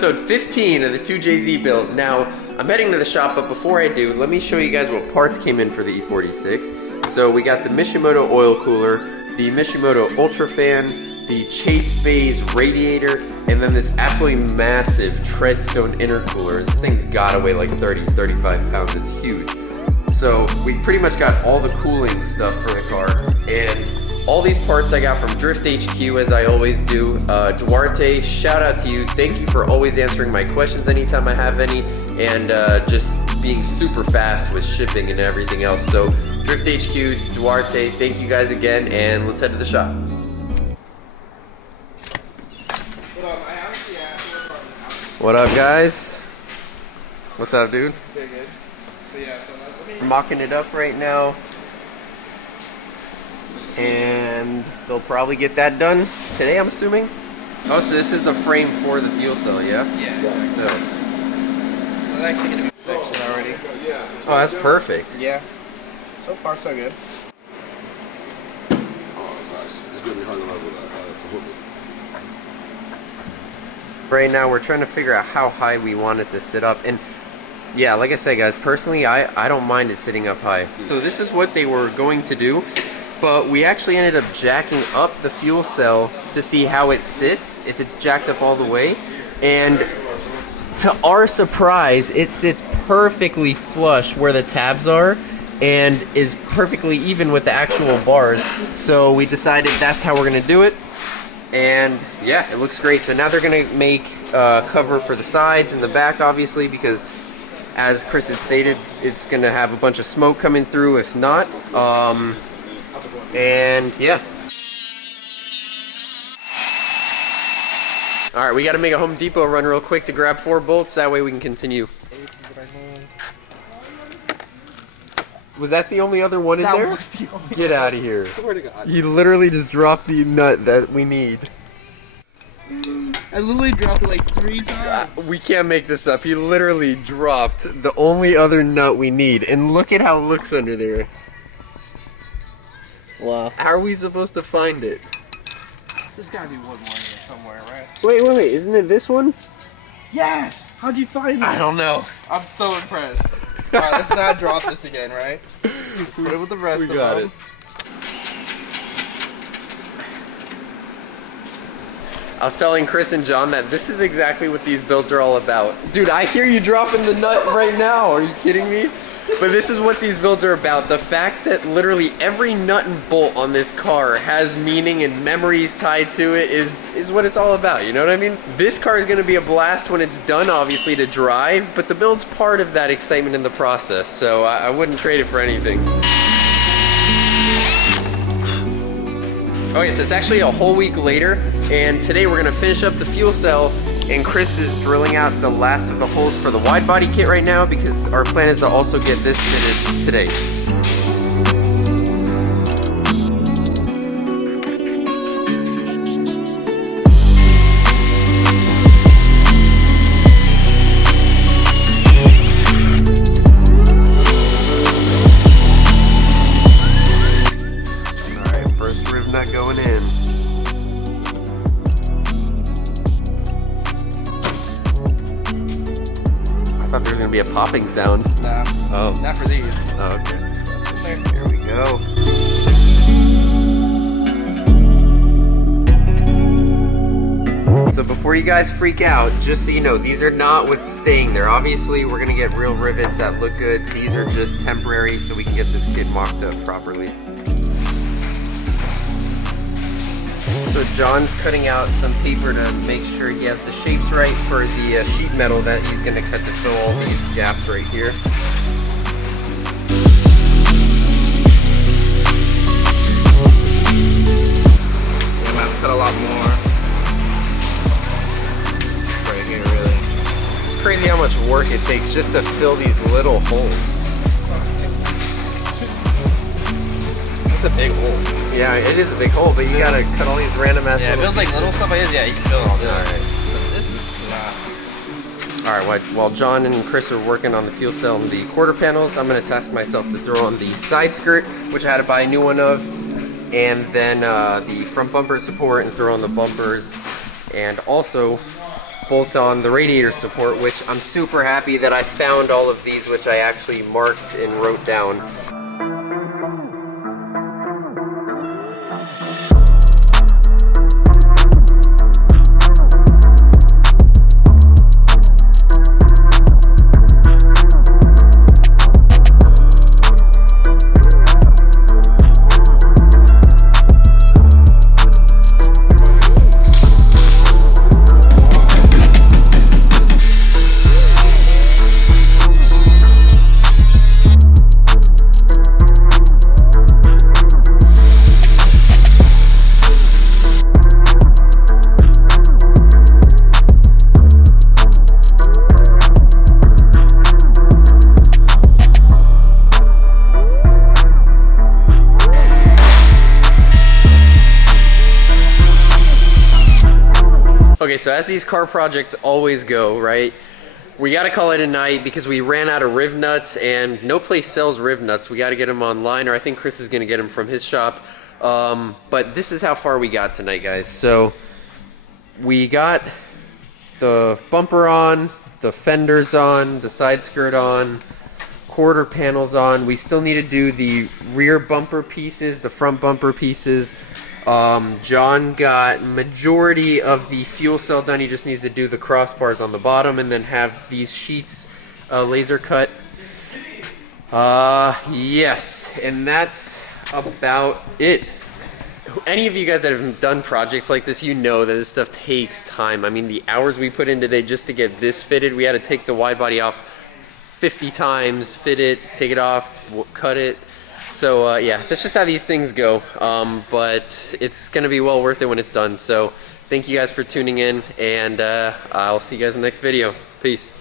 episode 15 of the 2JZ build. Now, I'm heading to the shop, but before I do, let me show you guys what parts came in for the E46. So we got the Mishimoto oil cooler, the Mishimoto Ultra Fan, the Chase Phase radiator, and then this absolutely massive Treadstone intercooler. This thing's gotta weigh like 30-35 pounds, it's huge. So we pretty much got all the cooling stuff for the car, and all these parts I got from Drift HQ, as I always do. Duarte, shout out to you. Thank you for always answering my questions anytime I have any, and just being super fast with shipping and everything else. So Drift HQ, Duarte, thank you guys again, and let's head to the shop. What up, guys? What's up, dude? Good. So yeah, We're mocking it up right now, and they'll probably get that done today, I'm assuming. Oh, so this is the frame for the fuel cell, yeah? Yeah. So It's actually gonna be fixed already. oh, that's perfect. Yeah. So far, so good. Oh, nice. It's gonna be hard to level that equipment. Right now, we're trying to figure out how high we want it to sit up, and yeah, like I said, guys, personally, I don't mind it sitting up high. So this is what they were going to do, but we actually ended up jacking up the fuel cell to see how it sits, if it's jacked up all the way, and to our surprise, it sits perfectly flush where the tabs are and is perfectly even with the actual bars. So we decided that's how we're gonna do it, and yeah, it looks great. So now they're gonna make cover for the sides and the back, obviously, because as Chris had stated, it's gonna have a bunch of smoke coming through if not. And yeah. All right, we got to make a Home Depot run real quick to grab 4 bolts. That way we can continue. Was that the only other one in there? Was the only Get out of here. Swear to God. He literally just dropped the nut that we need. I literally dropped it like 3 times. We can't make this up. He literally dropped the only other nut we need. And look at how it looks under there. Wow. How are we supposed to find it? There's gotta be one more in here somewhere, right? Wait. Isn't it this one? Yes! How'd you find it? I don't know. I'm so impressed. Alright, let's not drop this again, right? Let's put it with the rest of got them. it. I was telling Chris and John that this is exactly what these builds are all about. Dude, I hear you dropping the nut right now. Are you kidding me? But this is what these builds are about. The fact that literally every nut and bolt on this car has meaning and memories tied to it is what it's all about, you know what I mean? This car is gonna be a blast when it's done, obviously, to drive, but the build's part of that excitement in the process, so I wouldn't trade it for anything. Okay, so it's actually a whole week later, and today we're gonna finish up the fuel cell, and Chris is drilling out the last of the holes for the wide body kit right now, because our plan is to also get this fitted today. Alright, first rib nut going in. I thought there was gonna be a popping sound. Nah. Oh. Not for these. Oh, okay. Here we go. So before you guys freak out, just so you know, these are not what's staying there. Obviously, we're gonna get real rivets that look good. These are just temporary so we can get this kit mocked up properly. So John's cutting out some paper to make sure he has the shapes right for the sheet metal that he's gonna cut to fill all these gaps right here. I'm gonna cut a lot more. Right here, really. It's crazy how much work it takes just to fill these little holes. It's a big hole. Yeah, it is a big hole, but you gotta cut all these random ass Yeah, it little feels like little stuff like this. Yeah, you can fill it all this. Alright. But this is Alright, while John and Chris are working on the fuel cell and the quarter panels, I'm gonna task myself to throw on the side skirt, which I had to buy a new one of, and then the front bumper support and throw on the bumpers, and also bolt on the radiator support, which I'm super happy that I found all of these, which I actually marked and wrote down. Okay, so as these car projects always go, right? We gotta call it a night because we ran out of riv nuts and no place sells riv nuts. We gotta get them online, or I think Chris is gonna get them from his shop. But this is how far we got tonight, guys. So we got the bumper on, the fenders on, the side skirt on, quarter panels on. We still need to do the rear bumper pieces, the front bumper pieces. John got majority of the fuel cell done. He just needs to do the crossbars on the bottom and then have these sheets laser cut. Yes, and that's about it. Any of you guys that have done projects like this, you know that this stuff takes time. I mean, the hours we put in today just to get this fitted, we had to take the wide body off 50 times, fit it, take it off, cut it. So yeah, that's just how these things go, but it's gonna be well worth it when it's done. So thank you guys for tuning in, and I'll see you guys in the next video. Peace.